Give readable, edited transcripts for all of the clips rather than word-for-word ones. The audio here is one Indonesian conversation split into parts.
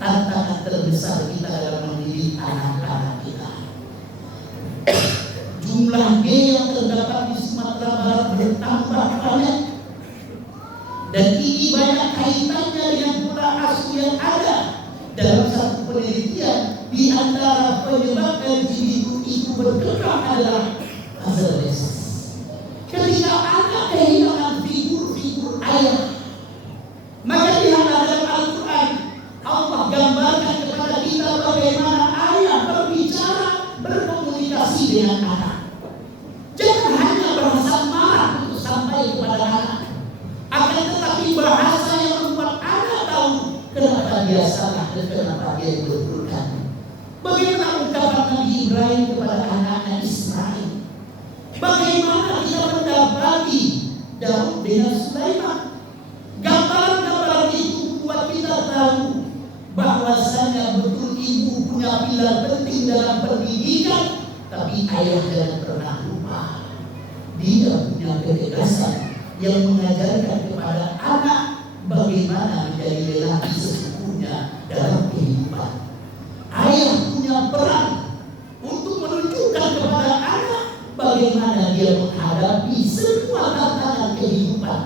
tantangan terbesar kita dalam mendidik anak-anak kita. Jumlah gay yang terdapat di Sumatera Barat bertambah banyak, dan ini banyak kaitannya dengan pola asuh yang ada. Dalam satu penelitian, di antara penyebab LGBT itu berkembang adalah adolescence. Ketika anak kehilangan figur ayah, maka lihatlah dalam Al-Quran, Allah gambarkan kepada kita bagaimana ayah berbicara, berkomunikasi dengan anak. Jangan hanya bahasa marah untuk sampai kepada anak, akan tetapi bahasa yang membuat anak tahu kenapa dia salah dan kenapa dia dibenturkan. Bagaimana ungkapan Nabi Ibrahim kepada anaknya Ismail? Bagaimana kita mendapati Daud dengan Sulaiman? Gambaran-gambaran itu buat kita tahu bahwasanya betul ibu punya pilar penting dalam pendidikan, tapi ayah jangan pernah lupa. Dia punya kecerdasan yang mengajarkan kepada anak bagaimana menjadi lelaki sesungguhnya dalam kehidupan. Ayah punya peran untuk menunjukkan kepada anak bagaimana dia menghadapi semua tantangan kehidupan.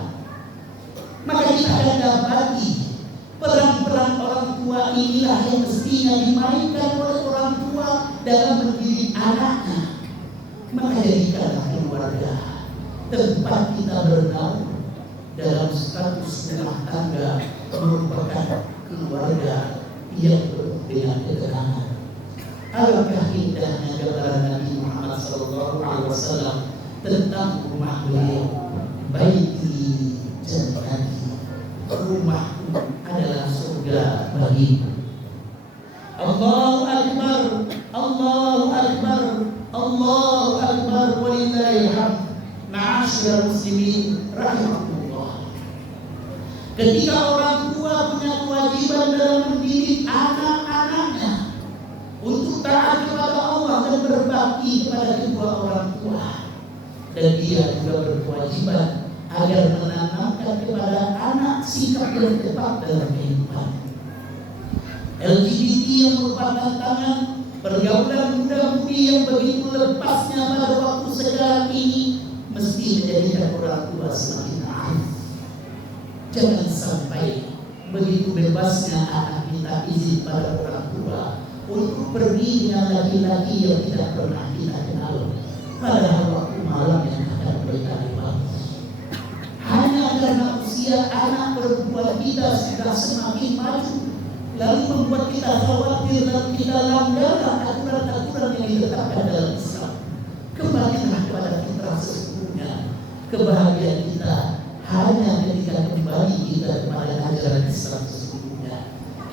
Maka kita akan dapati peran-peran orang tua inilah yang mestinya dimainkan oleh orang tua dalam mendidik anaknya. Maka jadikanlah keluarga tempat kita bergaul dalam status rumah tangga merupakan keluarga yang penuh dengan ketenangan. Alangkah indahnya gambaran Nabi Muhammad SAW tentang rumah beliau. Baiti jannati, rumahku adalah surga bagiku. Allahu Akbar, Allahu Akbar, Allahu Akbar, walillahil hamd. Ma'asyiral muslimin rahimakumullah. Ketika orang tua punya kewajiban dalam mendidik anak-anaknya untuk taat kepada Allah dan berbakti kepada kedua orang tua, dan dia juga berkewajiban agar menanamkan kepada anak sikap yang tepat dalam kehidupan. LGBT yang merupakan tangan pergaulan muda-mudi yang begitu lepasnya pada waktu sekarang ini mesti menjadikan orang tua semakin arif. Jangan sampai begitu bebasnya anak minta izin pada orang tua untuk pergi dengan laki-laki yang tidak pernah kita kenal, padahal waktu malam yang akan mereka lewati. Hanya karena usia anak perempuan kita sudah semakin maju, lalu membuat kita khawatir dan kita langgar aturan-aturan yang ditetapkan dalam Islam. Kembalilah kepada fitrah sesungguhnya. Kebahagiaan kita hanya ketika kembali kita kepada ajaran Islam sesungguhnya.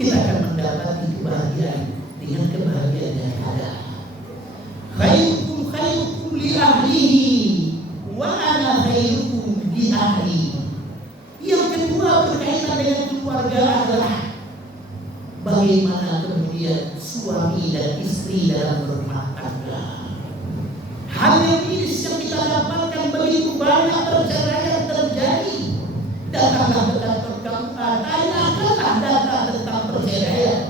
Kita akan mendapati kebahagiaan dengan kebahagiaan yang ada. Khairukum khairukum li ahlihi wa ana khairukum li ahli. Yang kedua berkaitan dengan keluarga adalah bagaimana kemudian suami dan istri dalam berumah tangga. Hal yang ini yang kita dapatkan begitu banyak perceraian terjadi. Datanglah ke kantor KUA, tanyakanlah data tentang perceraian.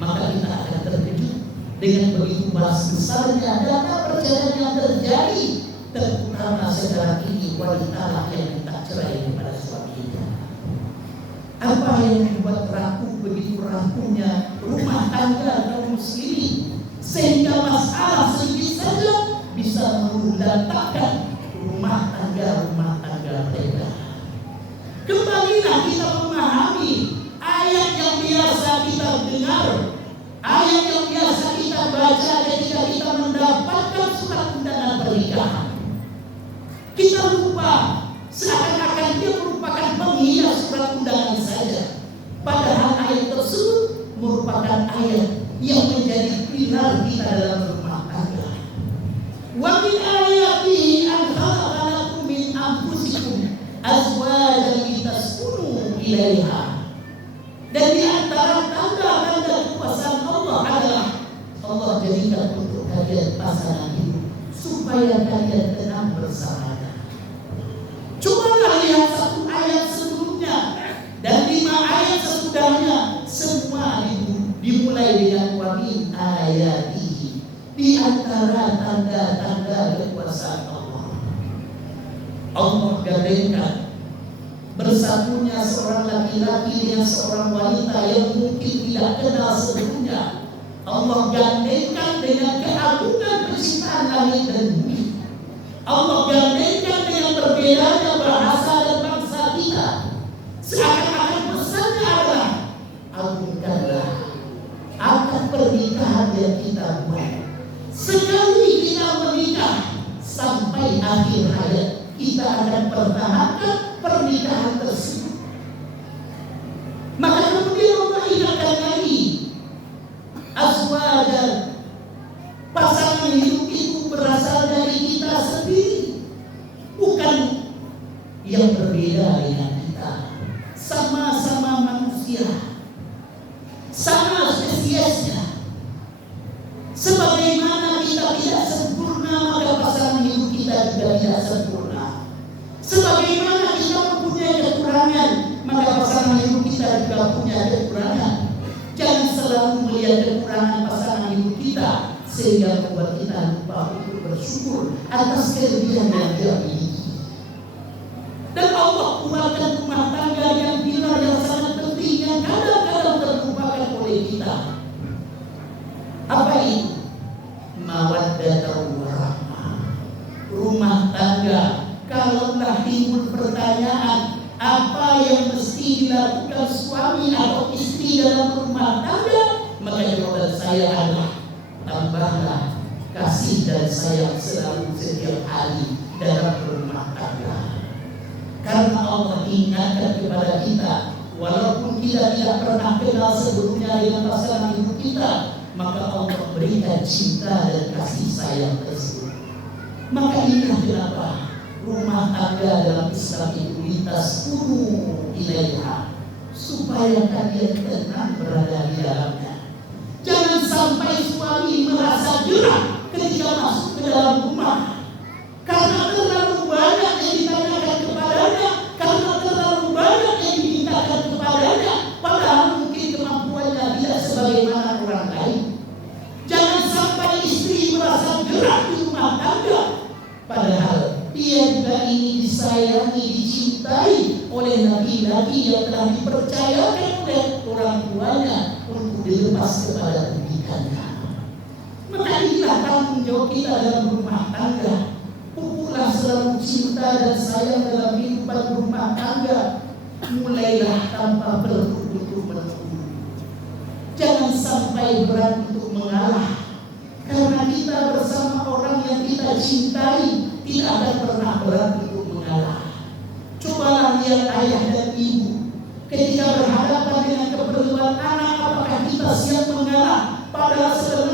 Maka kita akan terkejut dengan begitu besarnya data perceraian yang terjadi. Terutama sekarang ini wanita lah yang minta cerai kepada suaminya. Apa yang membuat rapuh begitu rapuhnya rumah tangga kaum muslimin, sehingga masalah sedikit saja bisa meruntuhkan rumah tangga mereka. Kembalilah kita memahami ayat yang biasa kita dengar, ayat yang biasa kita baca ketika kita mendapatkan surat undangan pernikahan. Kita lupa seakan-akan dia merupakan penghias surat undangan saja, padahal ayat tersebut merupakan ayat yang menjadi pilar kita dalam rumah tangga. Wa min ayatihi an khalaqa lakum min anfusikum azwajan litaskunu ilaiha. Dan di antara tanda-tanda kekuasaan Allah adalah Allah jadikan untuk kalian pasangan hidup supaya kalian tenang bersamanya. Cobalah lihat satu ayat sebelumnya dan 5 ayat sesudahnya, semua dimulai dengan wa min ayatihi, di antara tanda-tanda kekuasaan Allah. Allah gandengkan bersatunya seorang laki-laki dengan seorang wanita yang mungkin tidak kenal sebelumnya. Allah gandengkan dengan keagungan penciptaan langit dan bumi. Allah gandengkan dengan berbedanya bahasa dan bangsa kita. Seakan-akan pesannya adalah agungkanlah akan pernikahan yang kita buat. Sekali kita menikah sampai akhir hayat, kita akan pertahankan pernikahan tersebut. Maka kemudian Allah ingatkan lagi, azwajan, pasangan hidup itu berasal dari kita sendiri, bukan yang berbeda dengan kita. Sama-sama manusia, sama spesiesnya. Sebagaimana kita tidak sempurna, maka pasangan hidup kita juga tidak sempurna. Sebagaimana kita mempunyai kekurangan, maka pasangan hidup kita juga punya kekurangan. Jangan selalu melihat kekurangan pasangan hidup kita sehingga membuat kita lupa untuk bersyukur atas kelebihan yang dia miliki. Dan Allah buatkan rumah tangga yang pilar yang sangat penting yang kadang-kadang terlupakan oleh kita. Apa itu? Mawaddatun warahmah. Rumah tangga, kalaulah timbul pertanyaan apa yang mesti dilakukan suami atau istri dalam rumah tangga, maka jawaban saya adalah tambahlah kasih dan sayang selalu setiap hari dalam rumah tangga. Karena Allah ingatkan kepada kita, walaupun kita tidak pernah kenal sebelumnya dengan pasangan hidup kita, maka Allah berikan cinta dan kasih sayang tersebut. Maka inilah kenapa rumah tangga dalam Islam itu litaskunu ilaiha, supaya kalian tenang berada di dalamnya. Jangan sampai suami merasa gerah ketika masuk ke dalam rumah, karena terlalu banyak yang ditanyakan kepadanya, karena terlalu banyak yang dimintakan kepadanya, padahal mungkin kemampuannya tidak sebagaimana orang lain. Jangan sampai istri merasa gerah di rumah tangga, padahal dia juga ingin disayangi, dicintai oleh laki-laki yang telah dipercayakan oleh orang tuanya untuk dilepas kepada pendidikannya. Maka inilah tanggung jawab kita dalam rumah tangga. Pupuklah selalu cinta dan sayang dalam kehidupan rumah tangga. Mulailah tanpa perlu untuk menunggu. Jangan sampai berat untuk mengalah, karena kita bersama orang yang kita cintai tidak akan pernah berat untuk mengalah. Cobalah lihat ayah dan ibu ketika berhadapan dengan keperluan anak, apakah kita siap mengalah? Padahal sebenarnya